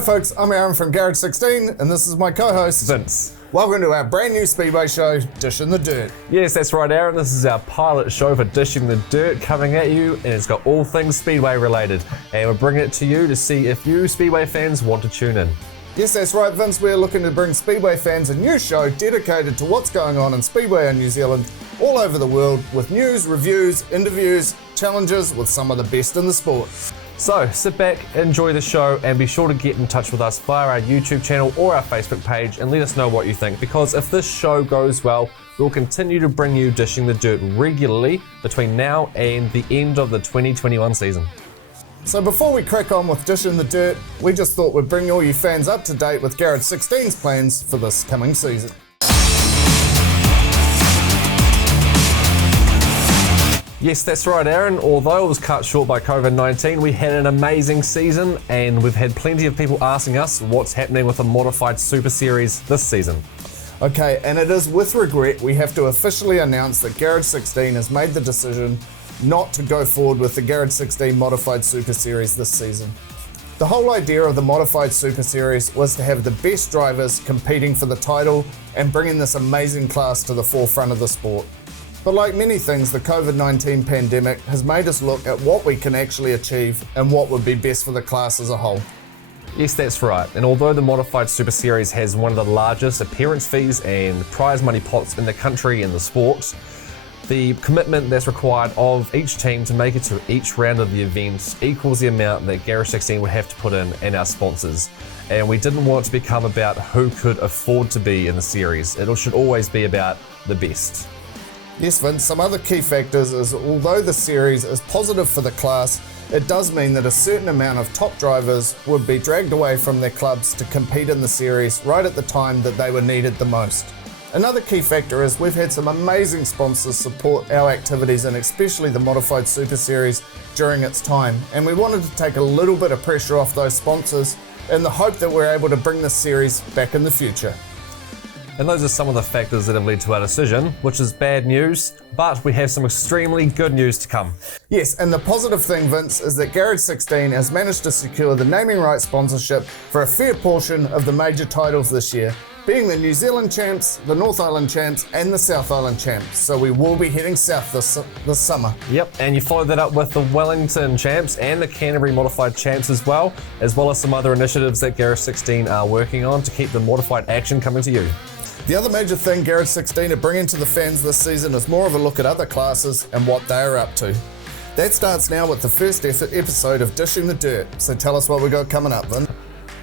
Hi folks, I'm Aaron from Garage 16 and this is my co-host Vince. Welcome to our brand new Speedway show, Dishing the Dirt. Yes, that's right, Aaron. This is our pilot show for Dishing the Dirt coming at you, and it's got all things Speedway related. And we're bringing it to you to see if you Speedway fans want to tune in. Yes, that's right, Vince. We're looking to bring Speedway fans a new show dedicated to what's going on in Speedway in New Zealand, all over the world, with news, reviews, interviews, challenges with some of the best in the sport. So sit back, enjoy the show, and be sure to get in touch with us via our YouTube channel or our Facebook page and let us know what you think, because if this show goes well, we'll continue to bring you Dishing the Dirt regularly between now and the end of the 2021 season. So before we crack on with Dishing the Dirt, we just thought we'd bring all you fans up to date with Garage 16's plans for this coming season. Yes, that's right, Aaron. Although it was cut short by COVID-19, we had an amazing season, and we've had plenty of people asking us what's happening with the Modified Super Series this season. Okay, and it is with regret we have to officially announce that Garage 16 has made the decision not to go forward with the Garage 16 Modified Super Series this season. The whole idea of the Modified Super Series was to have the best drivers competing for the title and bringing this amazing class to the forefront of the sport. But like many things, the COVID-19 pandemic has made us look at what we can actually achieve and what would be best for the class as a whole. Yes, that's right. And although the Modified Super Series has one of the largest appearance fees and prize money pots in the country in the sport, the commitment that's required of each team to make it to each round of the event equals the amount that Garage 16 would have to put in and our sponsors. And we didn't want it to become about who could afford to be in the series. It should always be about the best. Yes, Vince, some other key factors is although the series is positive for the class, it does mean that a certain amount of top drivers would be dragged away from their clubs to compete in the series right at the time that they were needed the most. Another key factor is we've had some amazing sponsors support our activities and especially the Modified Super Series during its time, and we wanted to take a little bit of pressure off those sponsors in the hope that we're able to bring this series back in the future. And those are some of the factors that have led to our decision, which is bad news, but we have some extremely good news to come. Yes, and the positive thing, Vince, is that Garage 16 has managed to secure the naming rights sponsorship for a fair portion of the major titles this year, being the New Zealand champs, the North Island champs, and the South Island champs. So we will be heading south this summer. Yep, and you followed that up with the Wellington champs and the Canterbury Modified champs as well as some other initiatives that Garage 16 are working on to keep the modified action coming to you. The other major thing Garage 16 are bringing to the fans this season is more of a look at other classes and what they are up to. That starts now with the first episode of Dishing the Dirt, so tell us what we got coming up, Vin.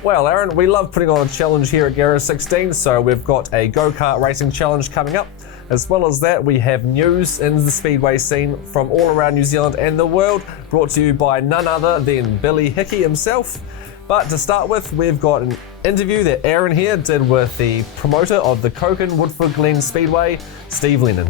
Well, Aaron, we love putting on a challenge here at Garage 16, so we've got a go-kart racing challenge coming up. As well as that, we have news in the Speedway scene from all around New Zealand and the world, brought to you by none other than Billy Hickey himself. But to start with, we've got an interview that Aaron here did with the promoter of the Coken Woodford Glen Speedway, Steve Lennon.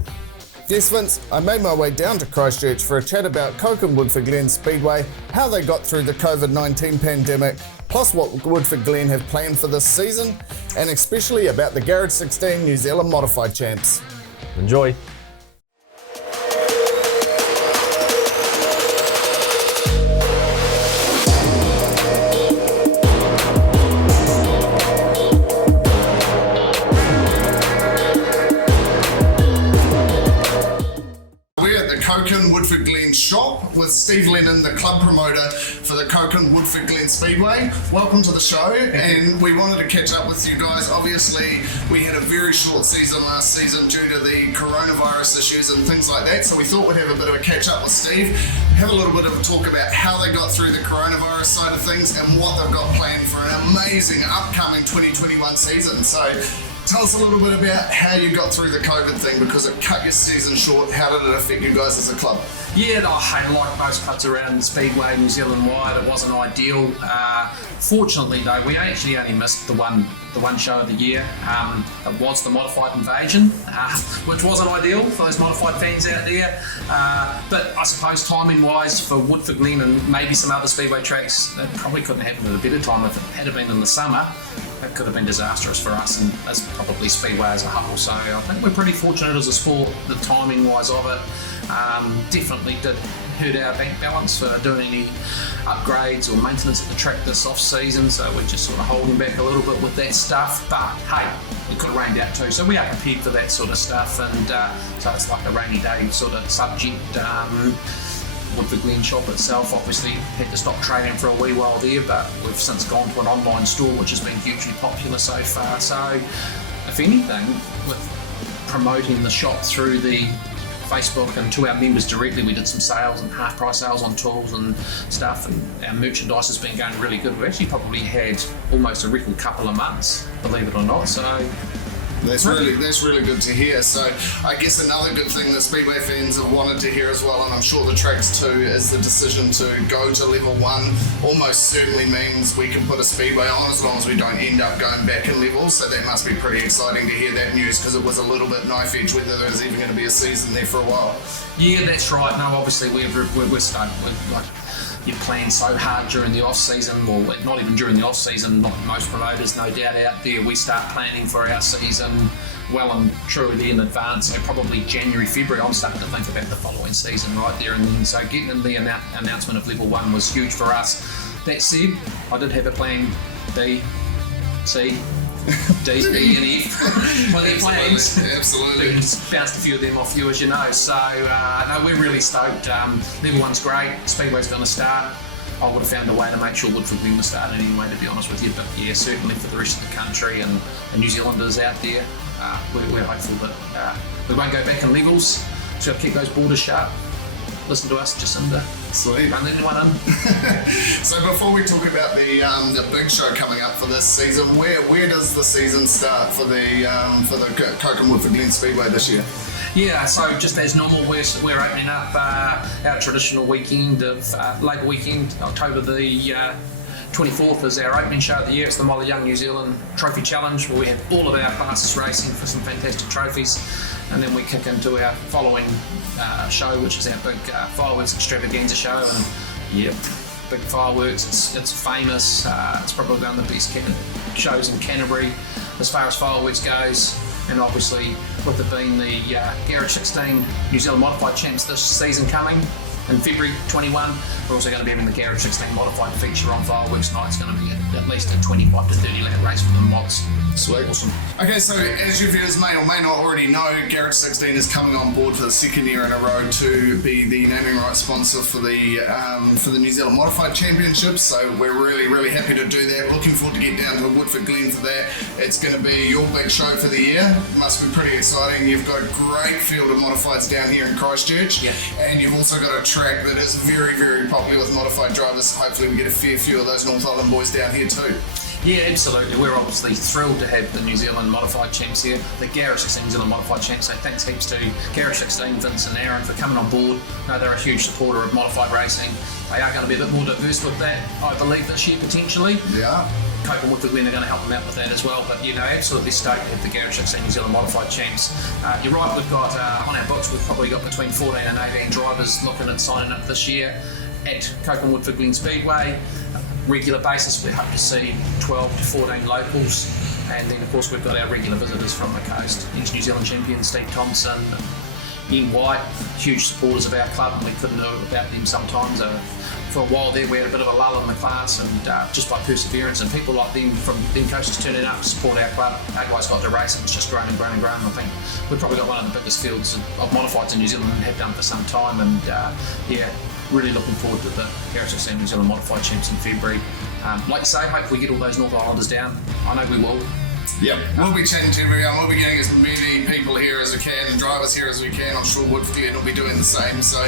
Yes, Vince, I made my way down to Christchurch for a chat about Coken Woodford Glen Speedway, how they got through the COVID-19 pandemic, plus what Woodford Glen have planned for this season, and especially about the Garage 16 New Zealand Modified Champs. Enjoy. Coken Woodford Glen shop with Steve Lennon, the club promoter for the Coken Woodford Glen Speedway. Welcome to the show, and we wanted to catch up with you guys. Obviously, we had a very short season last season due to the coronavirus issues and things like that, so we thought we'd have a bit of a catch up with Steve, have a little bit of a talk about how they got through the coronavirus side of things and what they've got planned for an amazing upcoming 2021 season. So tell us a little bit about how you got through the COVID thing, because it cut your season short. How did it affect you guys as a club? Yeah, like most clubs around the Speedway, New Zealand wide, it wasn't ideal. Fortunately though, we actually only missed the one show of the year. It was the Modified Invasion, which wasn't ideal for those modified fans out there. But I suppose timing wise for Woodford Glen and maybe some other Speedway tracks, it probably couldn't happen at a better time. If it had been in the summer, it could have been disastrous for us and as probably Speedway as a whole. So I think we're pretty fortunate as a sport, the timing wise of it. Definitely did hurt our bank balance for doing any upgrades or maintenance at the track this off season, so we're just sort of holding back a little bit with that stuff. But hey, we could have rained out too, so we are prepared for that sort of stuff, and so it's like a rainy day sort of subject. Woodford Glen shop itself obviously had to stop trading for a wee while there, but we've since gone to an online store which has been hugely popular so far. So if anything, with promoting the shop through the Facebook and to our members directly, we did some sales and half price sales on tools and stuff, and our merchandise has been going really good. We've actually probably had almost a record couple of months, believe it or not. So that's really good to hear. So I guess another good thing that Speedway fans have wanted to hear as well, and I'm sure the tracks too, is the decision to go to level 1 almost certainly means we can put a Speedway on as long as we don't end up going back in levels. So that must be pretty exciting to hear that news, because it was a little bit knife edge whether there was even going to be a season there for a while. Yeah, that's right. No, obviously we're stoked. You plan so hard during the off season, well, not even during the off season, not most promoters, no doubt out there. We start planning for our season well and truly in advance, so probably January, February, I'm starting to think about the following season right there and then. So getting in the announcement of level 1 was huge for us. That said, I did have a plan B, C, D, E and F. Plenty of plans. Absolutely. Just bounced a few of them off you, as you know. So, no, we're really stoked. Level 1's great. Speedway's going to start. I would have found a way to make sure Woodford Glen was starting anyway, to be honest with you. But yeah, certainly for the rest of the country and New Zealanders out there, we're hopeful that we won't go back in levels. So keep those borders sharp. Listen to us, Jacinda. Sweet. Run anyone in. So before we talk about the big show coming up for this season, where does the season start for the Coke Woodford Glen Speedway this year? Yeah, so just as normal, we're opening up our traditional weekend of Labour weekend, October the 24th is our opening show of the year. It's the Molly Young New Zealand Trophy Challenge, where we have all of our classes racing for some fantastic trophies, and then we kick into our following show, which is our big fireworks extravaganza show. And yeah, big fireworks. It's famous. It's probably one of the best shows in Canterbury as far as fireworks goes. And obviously, with it being the Garage 16 New Zealand Modified Champs this season coming in February 21, we're also going to be having the Garage 16 Modified feature on fireworks night. It's going to be at least a 25 to 30 lap race for the mods. Sweet. Awesome. Okay, so as your viewers may or may not already know, Garage 16 is coming on board for the second year in a row to be the naming rights sponsor for the New Zealand Modified Championships. So we're really happy to do that. Looking forward to get down to Woodford Glen for that. It's going to be your big show for the year. Must be pretty exciting. You've got a great field of modifieds down here in Christchurch, yeah. And you've also got a track that is very popular with modified drivers. Hopefully we get a fair few of those North Island boys down here too. Yeah, absolutely. We're obviously thrilled to have the New Zealand Modified Champs here, the Garage 16 New Zealand Modified Champs. So thanks heaps to Garage 16, Vince and Aaron for coming on board. No, they're a huge supporter of modified racing. They are going to be a bit more diverse with that, I believe, this year potentially. Yeah. Coke and Woodford Glen are going to help them out with that as well. But, you know, absolutely stoked to have the Garage 16 New Zealand Modified Champs. You're right, we've got, on our books, we've probably got between 14 and 18 drivers looking at signing up this year at Coke and Woodford Glen Speedway. Regular basis, we hope to see 12 to 14 locals, and then of course we've got our regular visitors from the coast. Ex-New Zealand champion Steve Thompson, Ian White, huge supporters of our club, and we couldn't know about them sometimes. For a while there we had a bit of a lull in the class, and just by perseverance and people like them from them coaches turning up to support our club, our guys got to race, and it's just grown and grown and grown. I think we've probably got one of the biggest fields of modifieds in New Zealand and have done for some time, and yeah, really looking forward to the Garage 16 New Zealand Modified Champs in February. Like you say, hopefully we get all those North Islanders down. I know we will. Yep, we'll be chatting to everyone. We'll be getting as many people here as we can and drivers here as we can. I'm sure Woodford Glen will be doing the same. So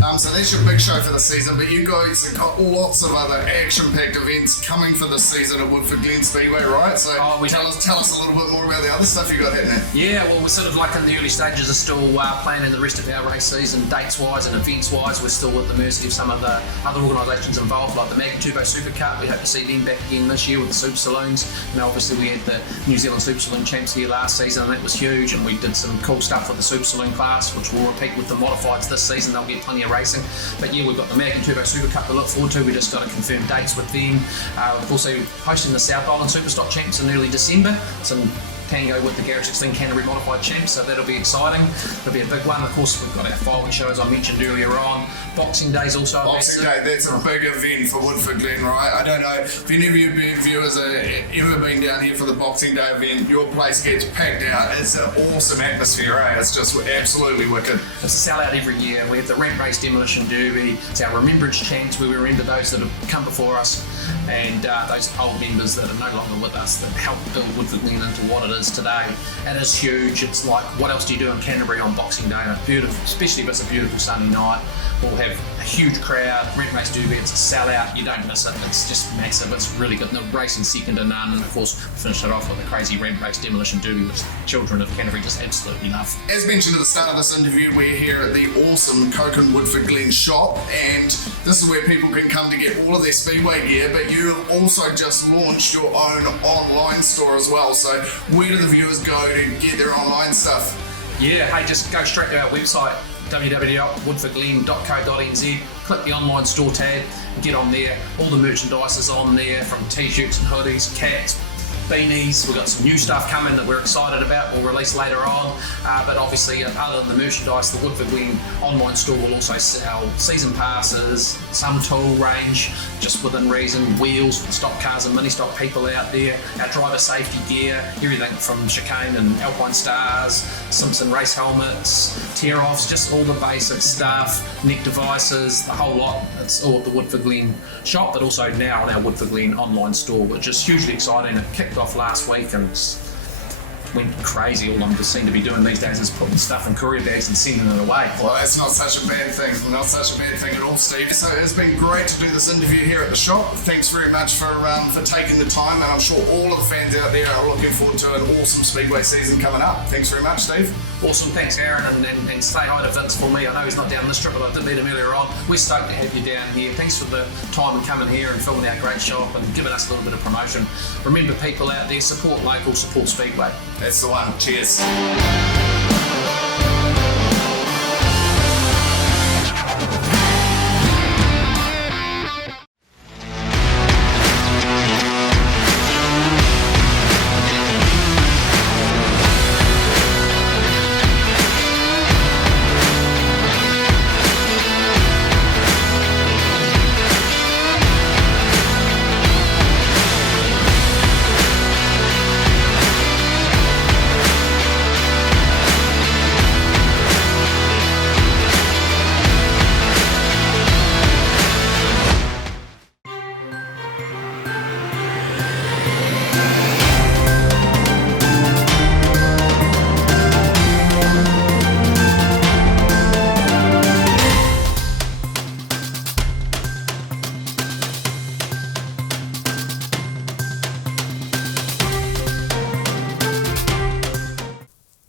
that's your big show for the season. But you guys have got lots of other action-packed events coming for this season at Woodford Glen Speedway, right? So tell us a little bit more about the other stuff you got happening. Yeah, well, we're sort of like in the early stages of still planning the rest of our race season, dates-wise and events-wise. We're still at the mercy of some of the other organisations involved, like the Mag Turbo Super Cup. We hope to see them back again this year with the Super Saloons. You know, obviously we had the New Zealand Super Saloon Champs here last season, and that was huge, and we did some cool stuff with the Super Saloon class, which we'll repeat with the modifieds this season. They'll get plenty of racing. But yeah, we've got the Mag Turbo Super Cup to look forward to. We just got to confirm dates with them. We're also hosting the South Island Superstock Champs in early December. Some can go with the Garage 16 Canterbury Modified Champs, so that'll be exciting. It'll be a big one. Of course, we've got our firework shows I mentioned earlier on. Boxing Day's also Boxing Day, that's a big event for Woodford Glen, right? I don't know if any of you viewers have ever been down here for the Boxing Day event. Your place gets packed out. It's an awesome atmosphere, eh? It's just absolutely wicked. It's a sellout every year. We have the Ramp Race Demolition Derby. It's our remembrance chants where we remember those that have come before us and those old members that are no longer with us that helped build Woodford Glen into what it is today. It is huge. It's like, what else do you do in Canterbury on Boxing Day? And it's beautiful, especially if it's a beautiful sunny night. We'll have a huge crowd. Ramp Race Derby, it's a sellout. You don't miss it. It's just massive. It's really good. And the racing second to none. And of course, we finish it off with a crazy Ramp Race Demolition Derby, which children of Canterbury just absolutely love. As mentioned at the start of this interview, we're here at the awesome Coke and Woodford Glen shop, and this is where people can come to get all of their Speedway gear, but you have also just launched your own online store as well. So where do the viewers go to get their online stuff? Yeah, hey, just go straight to our website, www.woodfordglen.co.nz, click the online store tab, get on there. All the merchandise is on there, from t-shirts and hoodies, caps, beanies. We've got some new stuff coming that we're excited about. We'll release later on. But obviously, other than the merchandise, the Woodford Glen online store will also sell season passes, some tool range, just within reason, wheels, stock cars and mini stock people out there, our driver safety gear, everything from chicane and Alpine Stars, Simpson race helmets, tear-offs, just all the basic stuff, neck devices, the whole lot. It's all at the Woodford Glen shop, but also now on our Woodford Glen online store, which is hugely exciting. It kicked off last week and went crazy. All I'm just seem to be doing these days is putting stuff in courier bags and sending it away. Well, that's not such a bad thing. Not such a bad thing at all, Steve. So it's been great to do this interview here at the shop. Thanks very much for taking the time, and I'm sure all of the fans out there are looking forward to an awesome Speedway season coming up. Thanks very much, Steve. Awesome, thanks Aaron, and say hi to Vince for me. I know he's not down this trip, but I did meet him earlier on. We're stoked to have you down here. Thanks for the time and coming here and filming our great shop and giving us a little bit of promotion. Remember, people out there, support local, support Speedway. That's the one. Cheers.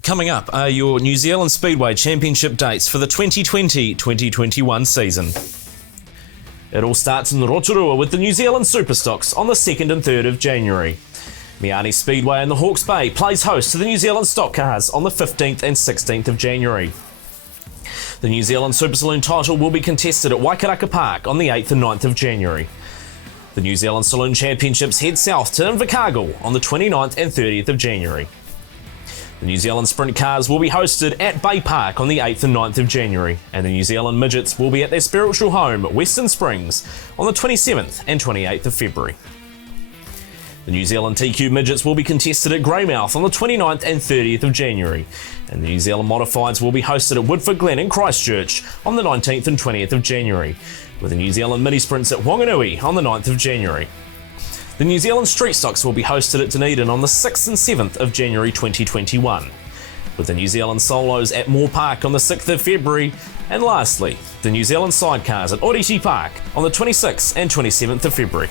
Coming up are your New Zealand Speedway Championship dates for the 2020-2021 season. It all starts in Rotorua with the New Zealand Superstocks on the 2nd and 3rd of January. Miani Speedway in the Hawke's Bay plays host to the New Zealand Stock Cars on the 15th and 16th of January. The New Zealand Super Saloon title will be contested at Waikaraka Park on the 8th and 9th of January. The New Zealand Saloon Championships head south to Invercargill on the 29th and 30th of January. The New Zealand Sprint Cars will be hosted at Bay Park on the 8th and 9th of January, and the New Zealand Midgets will be at their spiritual home, Western Springs, on the 27th and 28th of February. The New Zealand TQ Midgets will be contested at Greymouth on the 29th and 30th of January, and the New Zealand Modifieds will be hosted at Woodford Glen in Christchurch on the 19th and 20th of January, with the New Zealand Mini Sprints at Whanganui on the 9th of January. The New Zealand Street Stocks will be hosted at Dunedin on the 6th and 7th of January 2021, with the New Zealand Solos at Moore Park on the 6th of February, and lastly, the New Zealand Sidecars at Oriti Park on the 26th and 27th of February.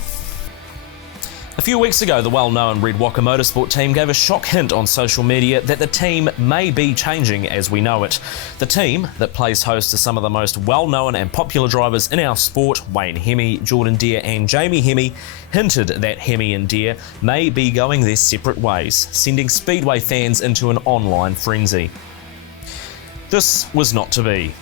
A few weeks ago, the well-known Red Waka Motorsport team gave a shock hint on social media that the team may be changing as we know it. The team, that plays host to some of the most well-known and popular drivers in our sport, Wayne Hemme, Jordan Deere and Jamie Hemme, hinted that Hemme and Deere may be going their separate ways, sending Speedway fans into an online frenzy. This was not to be.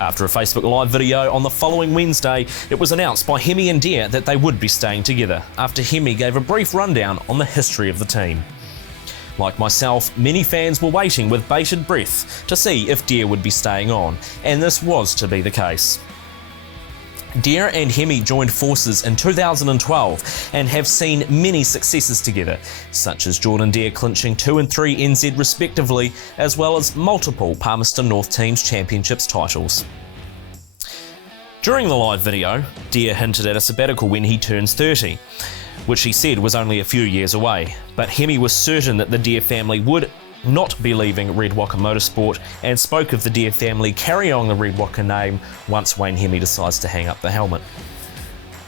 After a Facebook Live video on the following Wednesday, it was announced by Hemme and Deere that they would be staying together, after Hemme gave a brief rundown on the history of the team. Like myself, many fans were waiting with bated breath to see if Deer would be staying on, and this was to be the case. Deer and Hemi joined forces in 2012 and have seen many successes together, such as Jordan Deer clinching 2 and 3 NZ respectively, as well as multiple Palmerston North Teams Championships titles. During the live video, Deer hinted at a sabbatical when he turns 30, which he said was only a few years away, but Hemi was certain that the Deer family would not be leaving Red Waka Motorsport and spoke of the Deer family carrying on the Red Waka name once Wayne Hemi decides to hang up the helmet.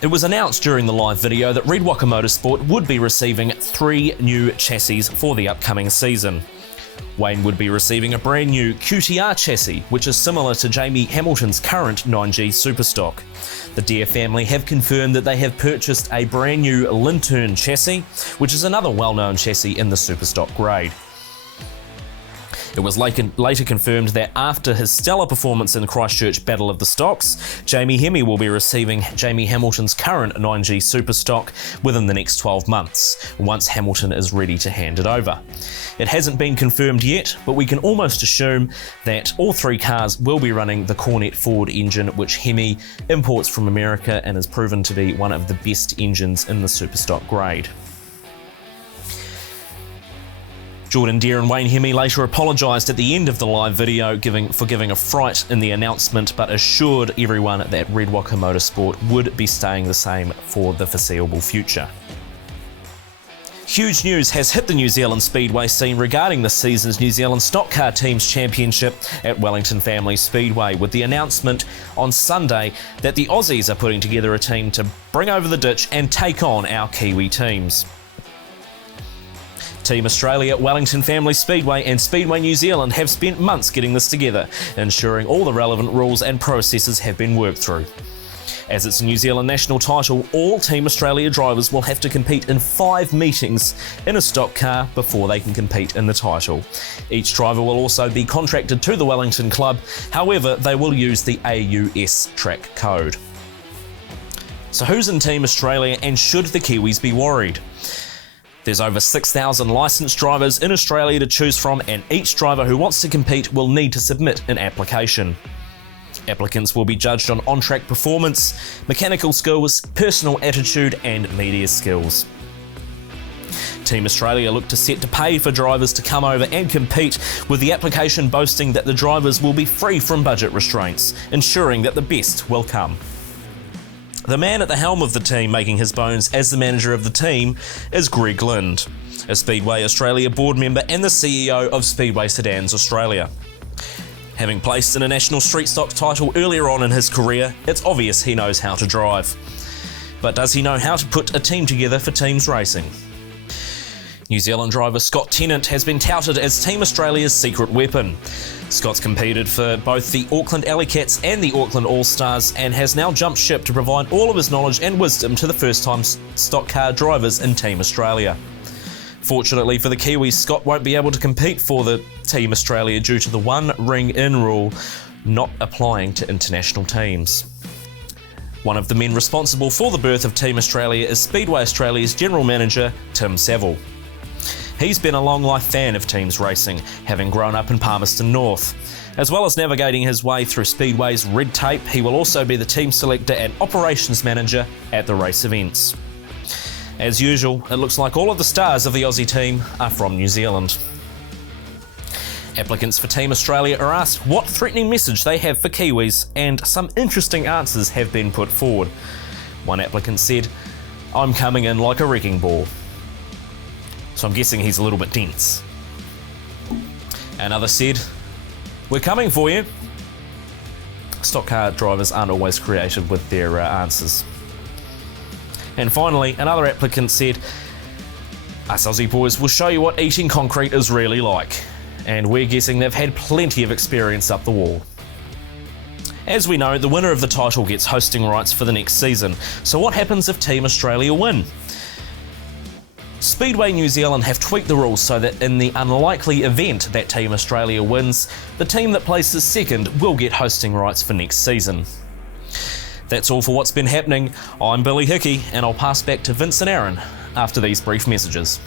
It was announced during the live video that Red Waka Motorsport would be receiving 3 new chassis for the upcoming season. Wayne would be receiving a brand new QTR chassis, which is similar to Jamie Hamilton's current 9G Superstock. The Deer family have confirmed that they have purchased a brand new Lintern chassis, which is another well-known chassis in the Superstock grade. It was later confirmed that after his stellar performance in Christchurch Battle of the Stocks, Jamie Hemi will be receiving Jamie Hamilton's current 9G Superstock within the next 12 months, once Hamilton is ready to hand it over. It hasn't been confirmed yet, but we can almost assume that all 3 cars will be running the Cornet Ford engine, which Hemi imports from America and has proven to be one of the best engines in the Superstock grade. Jordan Deer and Wayne Hemi later apologised at the end of the live video for giving a fright in the announcement, but assured everyone that Red Waka Motorsport would be staying the same for the foreseeable future. Huge news has hit the New Zealand Speedway scene regarding this season's New Zealand Stock Car Teams Championship at Wellington Family Speedway, with the announcement on Sunday that the Aussies are putting together a team to bring over the ditch and take on our Kiwi teams. Team Australia, Wellington Family Speedway and Speedway New Zealand have spent months getting this together, ensuring all the relevant rules and processes have been worked through. As it's a New Zealand national title, all Team Australia drivers will have to compete in 5 meetings in a stock car before they can compete in the title. Each driver will also be contracted to the Wellington club, however they will use the AUS track code. So who's in Team Australia, and should the Kiwis be worried? There's over 6,000 licensed drivers in Australia to choose from, and each driver who wants to compete will need to submit an application. Applicants will be judged on on-track performance, mechanical skills, personal attitude and media skills. Team Australia look to set to pay for drivers to come over and compete, with the application boasting that the drivers will be free from budget restraints, ensuring that the best will come. The man at the helm of the team making his bones as the manager of the team is Greg Lind, a Speedway Australia board member and the CEO of Speedway Sedans Australia. Having placed in a national street stock title earlier on in his career, it's obvious he knows how to drive. But does he know how to put a team together for teams racing? New Zealand driver Scott Tennant has been touted as Team Australia's secret weapon. Scott's competed for both the Auckland Alley Cats and the Auckland All-Stars and has now jumped ship to provide all of his knowledge and wisdom to the first-time stock car drivers in Team Australia. Fortunately for the Kiwis, Scott won't be able to compete for the Team Australia due to the one ring in rule not applying to international teams. One of the men responsible for the birth of Team Australia is Speedway Australia's General Manager, Tim Saville. He's been a long life fan of teams racing, having grown up in Palmerston North. As well as navigating his way through Speedway's red tape, he will also be the team selector and operations manager at the race events. As usual, it looks like all of the stars of the Aussie team are from New Zealand. Applicants for Team Australia are asked what threatening message they have for Kiwis, and some interesting answers have been put forward. One applicant said, "I'm coming in like a wrecking ball." So I'm guessing he's a little bit dense. Another said, "We're coming for you." Stock car drivers aren't always creative with their answers. And finally, another applicant said, "Us Aussie boys will show you what eating concrete is really like." And we're guessing they've had plenty of experience up the wall. As we know, the winner of the title gets hosting rights for the next season. So what happens if Team Australia win? Speedway New Zealand have tweaked the rules so that in the unlikely event that Team Australia wins, the team that places second will get hosting rights for next season. That's all for what's been happening. I'm Billy Hickey, and I'll pass back to Vince and Aaron after these brief messages.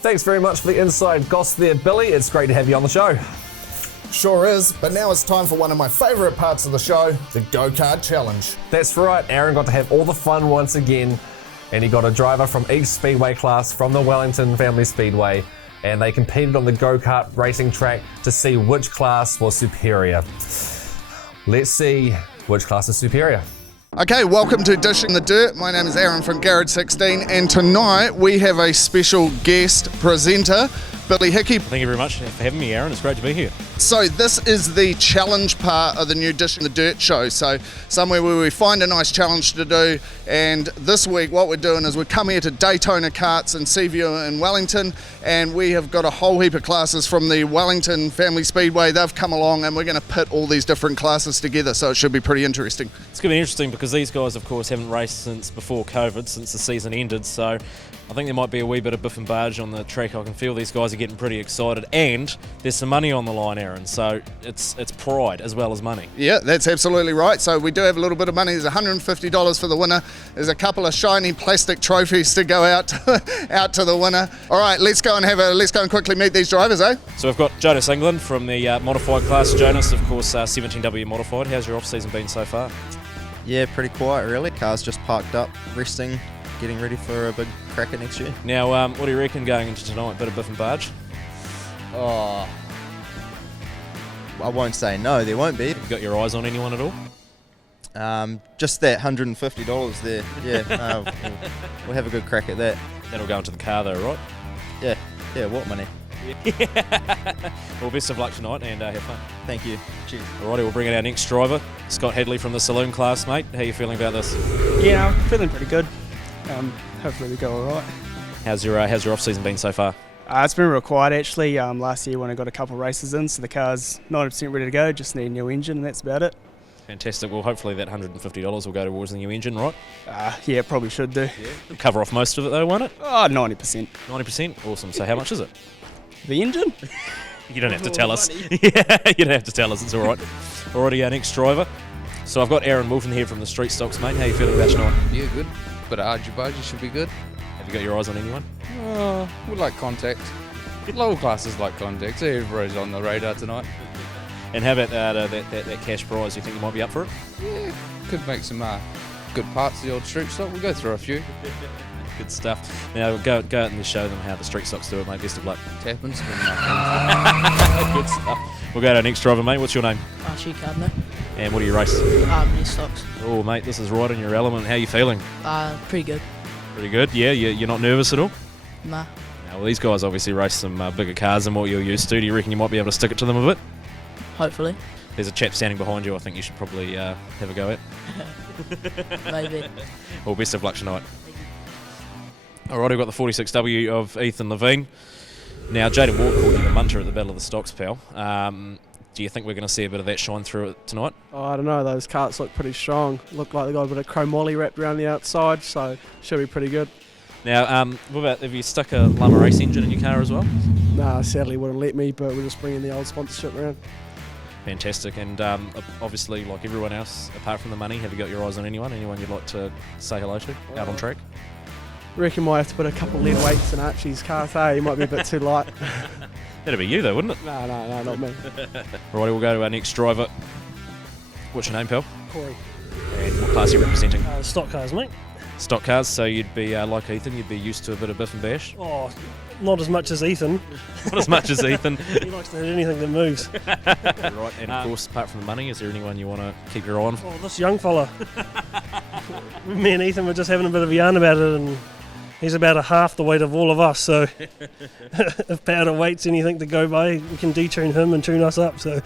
Thanks very much for the inside goss there, Billy. It's great to have you on the show. Sure is, but now it's time for one of my favourite parts of the show, the Go-Kart Challenge. That's right, Aaron got to have all the fun once again, and he got a driver from each Speedway class from the Wellington Family Speedway, and they competed on the go-kart racing track to see which class was superior. Let's see which class is superior. Okay, welcome to Dishing the Dirt. My name is Aaron from Garage 16, and tonight we have a special guest presenter, Billy Hickey. Thank you very much for having me, Aaron. It's great to be here. So this is the challenge part of the new Dishing the Dirt show. So somewhere where we find a nice challenge to do. And this week what we're doing is we come here to Daytona Karts in Seaview in Wellington, and we have got a whole heap of classes from the Wellington Family Speedway. They've come along and we're going to pit all these different classes together. So it should be pretty interesting. It's going to be interesting because these guys, of course, haven't raced since before COVID, since the season ended. So I think there might be a wee bit of biff and barge on the track. I can feel these guys are getting pretty excited, and there's some money on the line, Aaron. So it's pride as well as money. Yeah, that's absolutely right. So we do have a little bit of money. There's $150 for the winner. There's a couple of shiny plastic trophies to go out to the winner. All right, let's go and quickly meet these drivers, eh? So we've got Jonas England from the modified class. Jonas, of course, 17W modified. How's your off-season been so far? Yeah, pretty quiet really. Car's just parked up, resting, getting ready for a big cracker next year. Now, what do you reckon going into tonight? Bit of biff and barge? Oh, I won't say no, there won't be. Have you got your eyes on anyone at all? Just that $150 there. Yeah, we'll have a good crack at that. That'll go into the car though, right? Yeah, what money? Well, best of luck tonight and have fun. Thank you. Cheers. Alrighty, we'll bring in our next driver, Scott Hadley from the saloon class, mate. How are you feeling about this? Yeah, I'm feeling pretty good. Hopefully we go all right. How's your off season been so far? It's been real quiet actually. Last year when I got a couple of races in, so the car's 90% ready to go, just need a new engine and that's about it. Fantastic. Well, hopefully that $150 will go towards the new engine, right? Yeah, probably should do. Yeah. Cover off most of it though, won't it? Oh, 90%. 90%? Awesome. So how much is it? The engine? You don't have to tell us. Yeah, you don't have to tell us. It's all right. Alrighty, our next driver. So I've got Aaron Wilton here from the Street Stocks, mate. How are you feeling about tonight? Yeah, good. But argy-bargy should be good. Have you got your eyes on anyone? We like contact. Lower classes like contact. So everybody's on the radar tonight. And how about that cash prize? You think you might be up for it? Yeah, could make some good parts of the old street stock. We'll go through a few. Good stuff. Now go out and show them how the Street Stocks do it, mate. Best of luck. Tapping, Good stuff. We'll go to our next driver, mate. What's your name? Archie Gardner. And what do you race? Mini stocks. Oh, mate, this is right in your element. How are you feeling? Pretty good. Pretty good. Yeah, you're not nervous at all? Nah. Now, well, these guys obviously race some bigger cars than what you're used to. Do you reckon you might be able to stick it to them a bit? Hopefully. There's a chap standing behind you I think you should probably have a go at. Maybe. Well, best of luck tonight. Alright, we've got the 46W of Ethan Levine. Now, Jaden Ward called you the munter at the Battle of the Stocks, pal. Do you think we're going to see a bit of that shine through it tonight? Oh, I don't know, those carts look pretty strong. Look like they got a bit of chromoly wrapped around the outside, so should be pretty good. Now, what about, have you stuck a Llama Race engine in your car as well? Nah, sadly wouldn't let me, but we're just bringing the old sponsorship around. Fantastic, and obviously, like everyone else, apart from the money, have you got your eyes on anyone you'd like to say hello to out on track? Reckon might have to put a couple of lead weights in Archie's car, hey? He might be a bit too light. That'd be you though, wouldn't it? No, not me. Alright, we'll go to our next driver. What's your name, pal? Corey. And what class are you representing? Stock cars, mate. Stock cars, so you'd be like Ethan, you'd be used to a bit of biff and bash? Oh, not as much as Ethan. Not as much as Ethan. He likes to hit anything that moves. Right, and of course, apart from the money, is there anyone you want to keep your eye on? Oh, this young fella. Me and Ethan were just having a bit of a yarn about it, and he's about a half the weight of all of us, so if powder weight's anything to go by, we can detune him and tune us up. So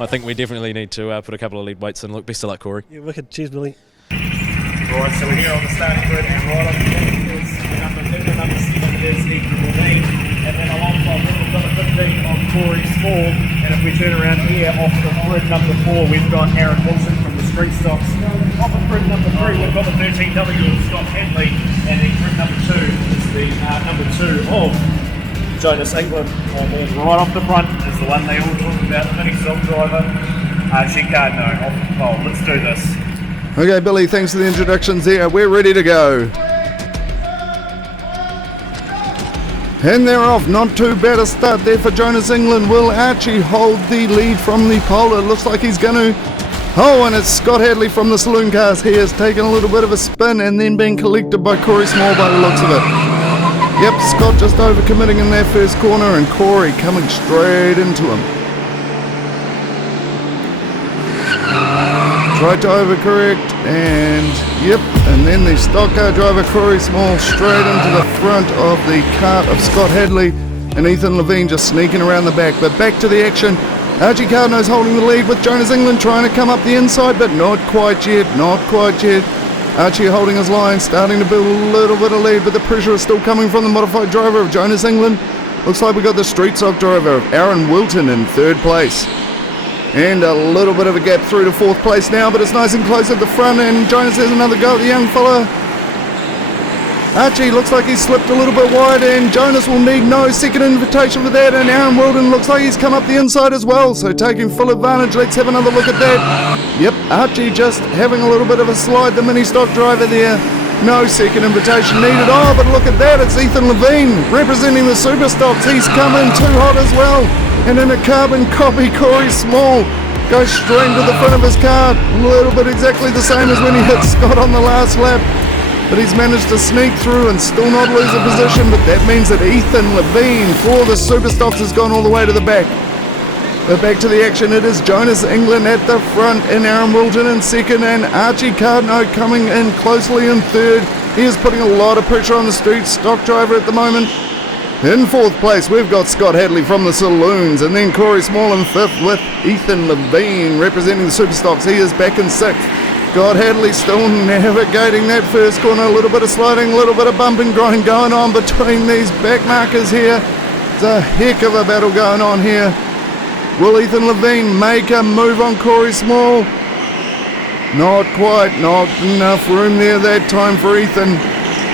I think we definitely need to put a couple of lead weights in. Look, best of luck, Corey. yeah, wicked. Cheers, Billy. Right, so we're here on the starting grid and right on the left is number 7 is Ethan Levine, and then alongside him we've got the 15 of Corey Small, and if we turn around here off the grid number 4 we've got Aaron Wilson from the Street Stocks. Off of grid number 3 we've got the 13W of Scott Hadley, and then grid number 2 is the number 2 of Jonas England, and then right off the front is the one they all talk about, the mini stock driver, Archie Gardner off the pole. Let's do this. Okay, Billy, thanks for the introductions there. We're ready to go. And they're off. Not too bad a start there for Jonas England. Will Archie hold the lead from the pole? It looks like he's going to. Oh, and it's Scott Hadley from the saloon cars. He has taken a little bit of a spin and then being collected by Corey Small by the looks of it. Yep, Scott just overcommitting in that first corner and Corey coming straight into him. Tried to overcorrect and yep, and then the stock car driver Corey Small straight into the front of the cart of Scott Hadley and Ethan Levine just sneaking around the back. But back to the action. Archie Cardno's holding the lead with Jonas England trying to come up the inside, but not quite yet, not quite yet. Archie holding his line, starting to build a little bit of lead, but the pressure is still coming from the modified driver of Jonas England. Looks like we got the street stock driver of Aaron Wilton in third place. And a little bit of a gap through to fourth place now, but it's nice and close at the front, and Jonas has another go at the young fella. Archie looks like he's slipped a little bit wide, and Jonas will need no second invitation for that, and Aaron Wilton looks like he's come up the inside as well, so taking full advantage. Let's have another look at that. Yep, Archie just having a little bit of a slide, the mini stock driver there. No second invitation needed. Oh, but look at that, it's Ethan Levine representing the Super Stocks. He's come in too hot as well, and in a carbon copy, Corey Small goes straight to the front of his car. A little bit exactly the same as when he hit Scott on the last lap. But he's managed to sneak through and still not lose a position, but that means that Ethan Levine for the Super Stocks has gone all the way to the back. But back to the action, it is Jonas England at the front and Aaron Wilton in second and Archie Cardno coming in closely in third. He is putting a lot of pressure on the street stock driver at the moment. In fourth place, we've got Scott Hadley from the Saloons, and then Corey Small in fifth with Ethan Levine representing the Super Stocks. He is back in sixth. Scott Hadley still navigating that first corner, a little bit of sliding, a little bit of bump and grind going on between these back markers here. It's a heck of a battle going on here. Will Ethan Levine make a move on Corey Small? Not quite, not enough room there that time for Ethan.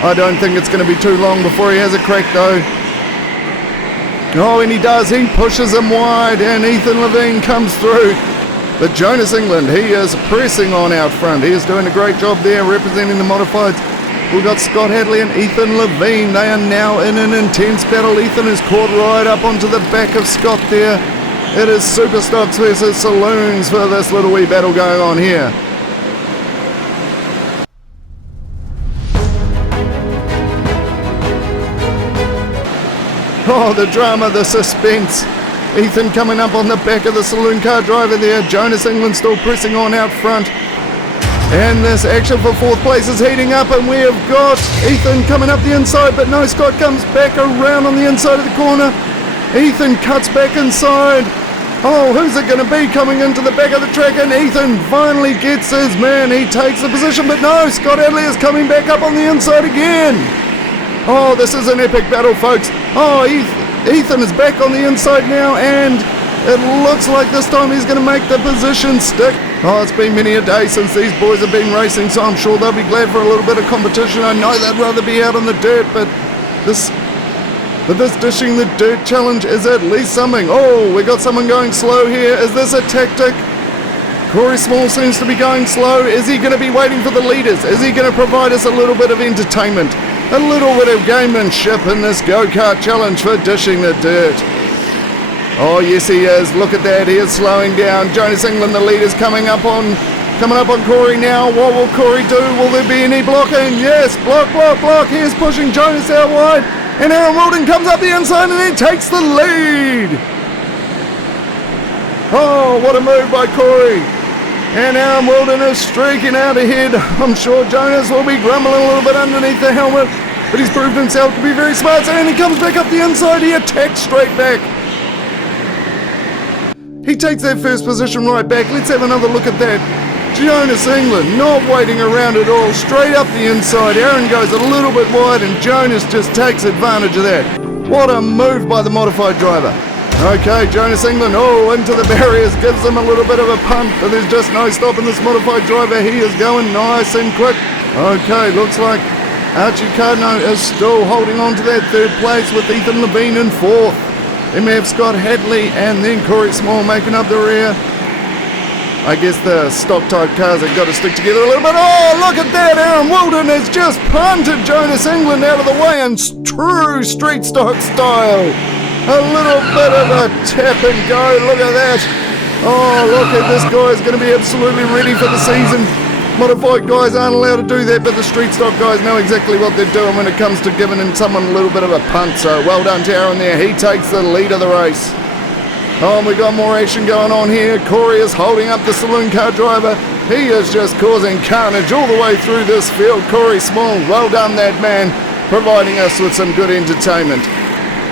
I don't think it's going to be too long before he has a crack though. Oh, and he does, he pushes him wide and Ethan Levine comes through. But Jonas England, he is pressing on out front. He is doing a great job there representing the modifieds. We've got Scott Hadley and Ethan Levine. They are now in an intense battle. Ethan is caught right up onto the back of Scott there. It is Super Stocks versus Saloons for this little wee battle going on here. Oh, the drama, the suspense. Ethan coming up on the back of the saloon car driver there. Jonas England still pressing on out front. And this action for fourth place is heating up, and we have got Ethan coming up the inside, but no, Scott comes back around on the inside of the corner. Ethan cuts back inside. Oh, who's it going to be coming into the back of the track? And Ethan finally gets his man. He takes the position, but no, Scott Hadley is coming back up on the inside again. Oh, this is an epic battle, folks. Oh, Ethan is back on the inside now, and it looks like this time he's going to make the position stick. Oh, it's been many a day since these boys have been racing, so I'm sure they'll be glad for a little bit of competition. I know they'd rather be out on the dirt, but this dishing the dirt challenge is at least something. Oh, we got someone going slow here. Is this a tactic? Corey Small seems to be going slow. Is he going to be waiting for the leaders? Is he going to provide us a little bit of entertainment? A little bit of gamemanship in this go-kart challenge for dishing the dirt. Oh, yes, he is. Look at that. He is slowing down. Jonas England, the lead, is coming up on Corey now. What will Corey do? Will there be any blocking? Yes, block. He is pushing Jonas out wide. And Aaron Wilton comes up the inside and he takes the lead. Oh, what a move by Corey. And Aaron Wilton is streaking out ahead. I'm sure Jonas will be grumbling a little bit underneath the helmet, but he's proved himself to be very smart. And he comes back up the inside. He attacks straight back. He takes that first position right back. Let's have another look at that. Jonas England not waiting around at all. Straight up the inside. Aaron goes a little bit wide and Jonas just takes advantage of that. What a move by the modified driver. Okay, Jonas England, into the barriers, gives him a little bit of a punt, but there's just no stopping this modified driver. He is going nice and quick. Okay, looks like Archie Cardno is still holding on to that third place with Ethan Levine in fourth. Then we have Scott Hadley and then Corey Small making up the rear. I guess the stock type cars have got to stick together a little bit. Oh, look at that. Aaron Wilton has just punted Jonas England out of the way in true street stock style. A little bit of a tap and go. Look at that. Oh, look at this guy is going to be absolutely ready for the season. Modified guys aren't allowed to do that, but the street stock guys know exactly what they're doing when it comes to giving someone a little bit of a punt. So well done to Aaron there. He takes the lead of the race. Oh, and we got more action going on here. Corey is holding up the saloon car driver. He is just causing carnage all the way through this field. Corey Small, well done that man, providing us with some good entertainment.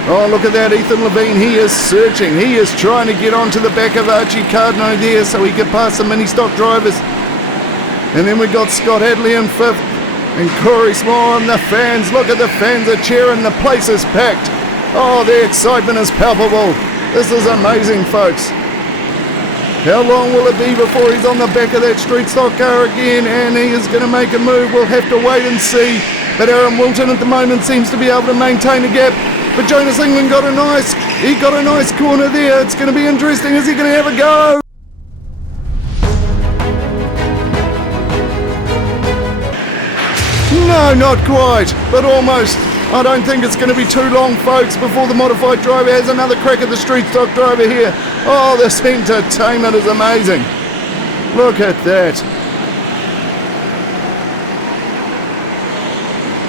Oh, look at that, Ethan Levine. He is searching. He is trying to get onto the back of Archie Cardno there so he can pass the mini stock drivers. And then we got Scott Hadley in fifth and Corey Small and the fans. Look at the fans are cheering. The place is packed. Oh, the excitement is palpable. This is amazing, folks. How long will it be before he's on the back of that street stock car again and he is going to make a move? We'll have to wait and see. But Aaron Wilton at the moment seems to be able to maintain a gap. But Jonas England got a nice corner there. It's going to be interesting. Is he going to have a go? No, not quite, but almost. I don't think it's going to be too long, folks, before the modified driver has another crack at the street stock driver here. Oh, this entertainment is amazing. Look at that.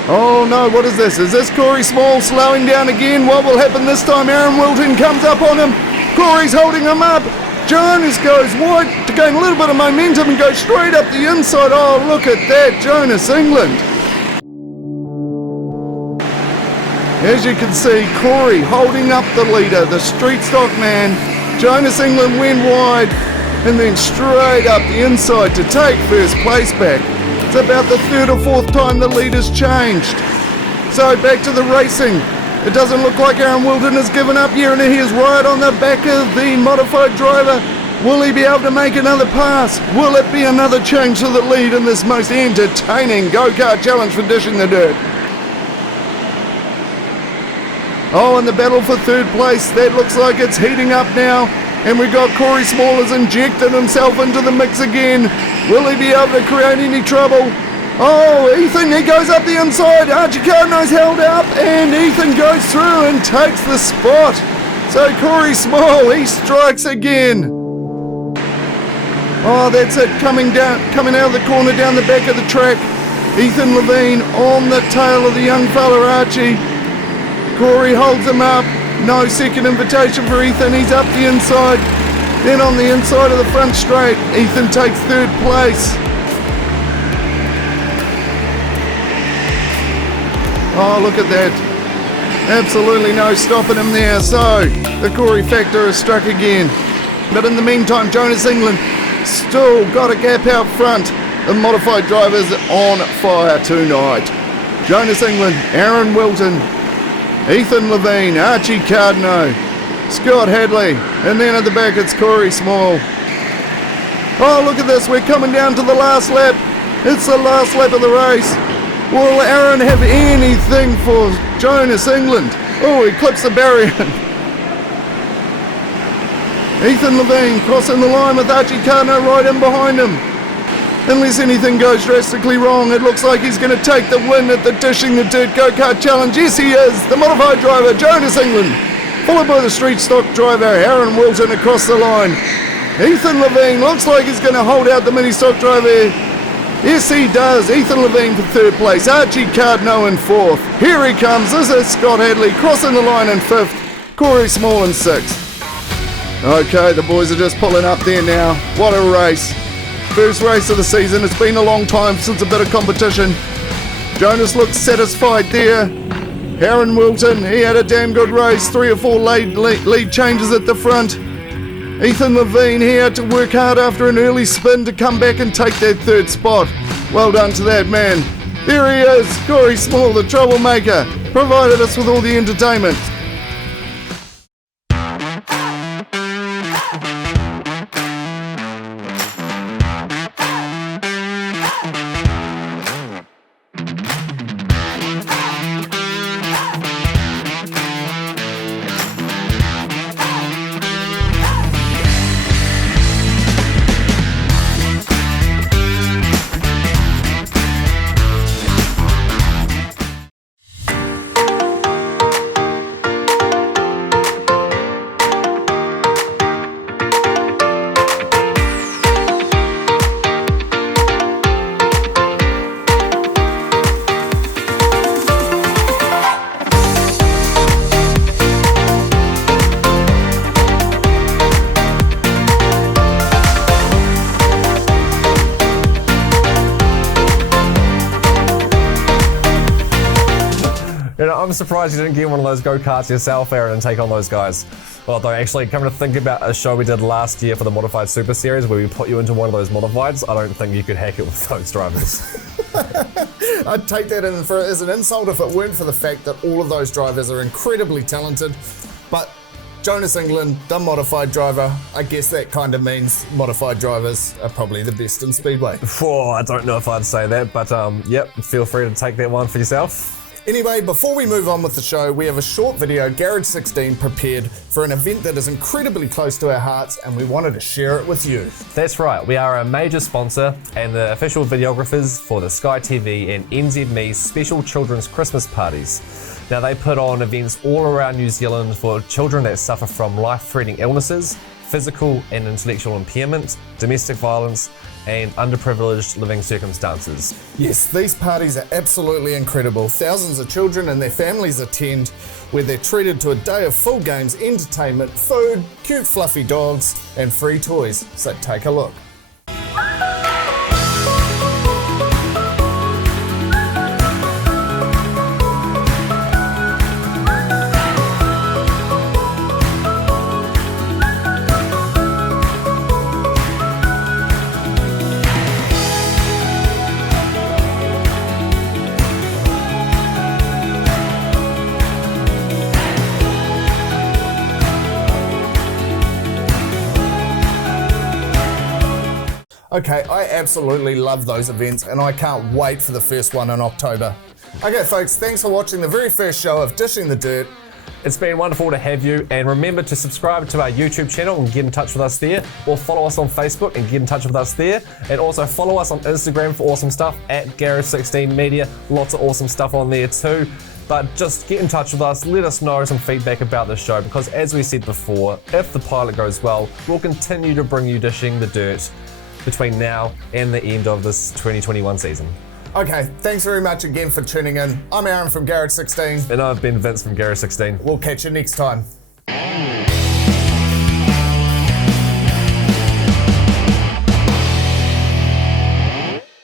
Oh no, what is this? Is this Corey Small slowing down again? What will happen this time? Aaron Wilton comes up on him. Corey's holding him up. Jonas goes wide to gain a little bit of momentum and goes straight up the inside. Oh, look at that, Jonas England. As you can see, Corey holding up the leader, the street stock man. Jonas England went wide and then straight up the inside to take first place back. It's about the third or fourth time the leader's changed. So back to the racing. It doesn't look like Aaron Wilton has given up here, and he is right on the back of the modified driver. Will he be able to make another pass? Will it be another change to the lead in this most entertaining go-kart challenge for Dishing the Dirt? Oh, and the battle for third place, that looks like it's heating up now. And we've got Corey Small has injected himself into the mix again. Will he be able to create any trouble? Oh, Ethan, he goes up the inside. Archie Cardno's held up, and Ethan goes through and takes the spot. So Corey Small, he strikes again. Oh, that's it, coming out of the corner down the back of the track. Ethan Levine on the tail of the young fella Archie. Corey holds him up. No second invitation for Ethan. He's up the inside. Then on the inside of the front straight, Ethan takes third place. Oh, look at that. Absolutely no stopping him there. So the Corey factor has struck again. But in the meantime, Jonas England still got a gap out front. The modified drivers on fire tonight. Jonas England, Aaron Wilton, Ethan Levine, Archie Cardno, Scott Hadley, and then at the back it's Corey Small. Oh, look at this, we're coming down to the last lap. It's the last lap of the race. Will Aaron have anything for Jonas England? Oh, he clips the barrier. Ethan Levine crossing the line with Archie Cardno right in behind him. Unless anything goes drastically wrong, it looks like he's going to take the win at the Dishing the Dirt Go-Kart Challenge. Yes, he is. The modified driver, Jonas England, followed by the street stock driver, Aaron Wilton, across the line. Ethan Levine looks like he's going to hold out the mini stock driver. Yes, he does. Ethan Levine for third place. Archie Cardno in fourth. Here he comes. This is Scott Hadley crossing the line in fifth. Corey Small in sixth. Okay, the boys are just pulling up there now. What a race. First race of the season. It's been a long time since a bit of competition. Jonas looks satisfied there. Aaron Wilton, he had a damn good race. 3 or 4 lead changes at the front. Ethan Levine, he had to work hard after an early spin to come back and take that third spot. Well done to that man. There he is, Corey Small, the troublemaker, provided us with all the entertainment. I'm surprised you didn't get one of those go-karts yourself, Aaron, and take on those guys. Although, actually, coming to think about a show we did last year for the Modified Super Series where we put you into one of those modifieds, I don't think you could hack it with those drivers. I'd take that as an insult if it weren't for the fact that all of those drivers are incredibly talented. But Jonas England, the modified driver, I guess that kind of means modified drivers are probably the best in Speedway. I don't know if I'd say that, but yep, feel free to take that one for yourself. Anyway, before we move on with the show, we have a short video Garage 16 prepared for an event that is incredibly close to our hearts, and we wanted to share it with you. That's right, we are a major sponsor and the official videographers for the Sky TV and NZME special children's Christmas parties. Now, they put on events all around New Zealand for children that suffer from life-threatening illnesses, physical and intellectual impairment, domestic violence, and underprivileged living circumstances. Yes, these parties are absolutely incredible. Thousands of children and their families attend, where they're treated to a day of full games, entertainment, food, cute fluffy dogs, and free toys. So take a look. Okay, I absolutely love those events and I can't wait for the first one in October. Okay folks, thanks for watching the very first show of Dishing the Dirt. It's been wonderful to have you, and remember to subscribe to our YouTube channel and get in touch with us there, or follow us on Facebook and get in touch with us there, and also follow us on Instagram for awesome stuff at Garage16Media. Lots of awesome stuff on there too. But just get in touch with us, let us know some feedback about the show, because as we said before, if the pilot goes well, we'll continue to bring you Dishing the Dirt between now and the end of this 2021 season. Okay, thanks very much again for tuning in. I'm Aaron from Garage 16. And I've been Vince from Garage 16. We'll catch you next time.